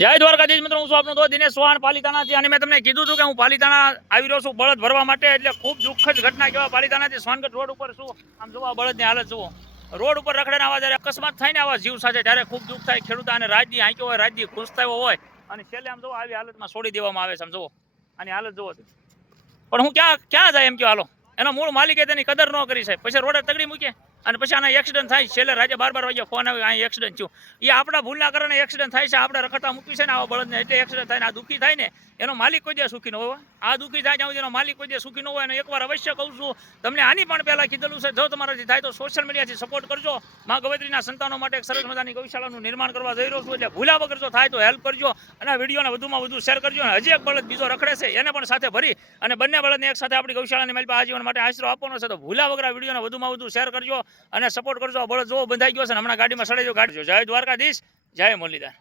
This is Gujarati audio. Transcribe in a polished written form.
જય દ્વારકાધીશ મિત્રો, હું છું આપનો દોસ્ત દિનેશ ચૌહાણ પાલીતાણાથી. અને મેં તમને કીધું હતું કે હું પાલીતાણા આવી રહ્યો છું બળદ ભરવા માટે. એટલે ખૂબ દુઃખદ ઘટના કહેવાય. પાલીતાણાથી સોનગઢ રોડ ઉપર છું, આમ જોવા બળદની હાલત જુઓ. રોડ ઉપર રખડેને આવા જ્યારે અકસ્માત થાય ને આવા જીવ સાથે, ત્યારે ખૂબ દુઃખ થાય. ખેડૂત અને રાજ્ય હાંક્યો હોય, રાજ્ય ખુશ થયો હોય, અને છેલ્લે આમ જોવો આવી હાલતમાં છોડી દેવામાં આવે છે. આમ જુઓ આની હાલત જુઓ. પણ હું ક્યાં જાય એમ કે હાલો, એનો મૂળ માલિકે તેની કદર ન કરી સાહેબ. પછી રોડે તગડી મૂકે અને પછી આના એક્સિડન્ટ થાય. છેલ્લે રાજે 12 વાગ્યા ફોન આવ્યો, અહીં એક્સિડન્ટ થયું. એ આપણા ભૂલના કારણે એક્સિડન્ટ થાય છે. આપણે રખડતા મૂકી છે ને આવા બળદને, એટલે એક્સિડન્ટ થાય ને આ દુઃખી થાય ને એનો માલિક કોઈ દે સુખી ન હોય. આ દુઃખી થાય ત્યાં એનો માલિક કોઈ દે સુખી ન હોય. અને એકવાર અવશ્ય કહું છું તમને, આની પણ પહેલા કીધેલું છે, જો તમારાથી થાય તો સોશિયલ મીડિયાથી સપોર્ટ કરજો. મા ગવત્રીના સંતાનો માટે એક સરસ મજાની ગૌશાળાનું નિર્માણ કરવા જઈ રહ્યો છું. એટલે ભૂલા વગર જો થાય તો હેલ્પ કરજો અને આ વિડીયોને વધુમાં વધુ શેર કરજો. અને હજી એક બળદ બીજો રખડે છે, એને પણ સાથે ભરી અને બંને બળદને એક સાથે આપણી ગૌશાળાની માલિક આજીવન માટે આશરો આપવાનો છે. તો ભૂલા વગર આ વિડીયોને વધુમાં વધુ શેર કરજો અને સપોર્ટ કરજો. બળદ જોવો બંધાઈ ગયો છે, હમણાં ગાડીમાં સડાઈ ગયો. ગાડી જય દ્વારકાધીશ, જય મુરલીધર.